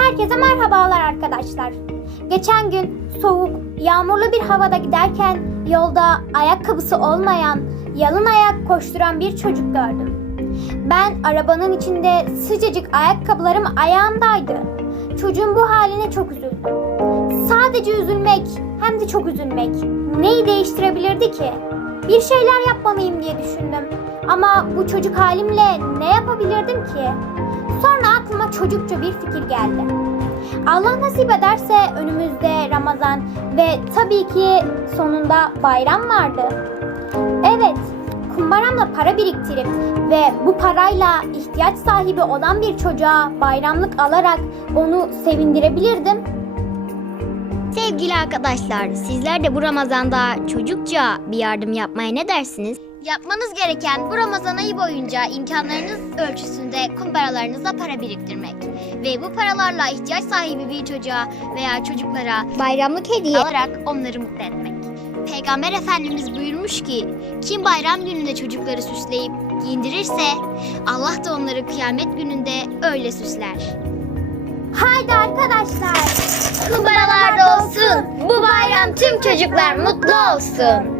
Herkese merhabalar arkadaşlar. Geçen gün soğuk, yağmurlu bir havada giderken yolda ayakkabısı olmayan, yalın ayak koşturan bir çocuk gördüm. Ben arabanın içinde sıcacık ayakkabılarım ayağımdaydı. Çocuğun bu haline çok üzüldüm. Sadece üzülmek hem de çok üzülmek neyi değiştirebilirdi ki? Bir şeyler yapmalıyım diye düşündüm. Ama bu çocuk halimle ne yapabilirdim ki? Sonra çocukça bir fikir geldi. Allah nasip ederse önümüzde Ramazan ve tabii ki sonunda bayram vardı. Evet, kumbaramla para biriktirip ve bu parayla ihtiyaç sahibi olan bir çocuğa bayramlık alarak onu sevindirebilirdim. Sevgili arkadaşlar, sizler de bu Ramazan'da çocukça bir yardım yapmaya ne dersiniz? Yapmanız gereken bu Ramazan ayı boyunca imkanlarınız ölçüsünde kumbaralarınızla para biriktirmek ve bu paralarla ihtiyaç sahibi bir çocuğa veya çocuklara bayramlık hediye alarak onları mutlu etmek. Peygamber Efendimiz buyurmuş ki, kim bayram gününde çocukları süsleyip giyindirirse Allah da onları kıyamet gününde öyle süsler. Haydi arkadaşlar. Olsun. Bu bayram tüm çocuklar mutlu olsun.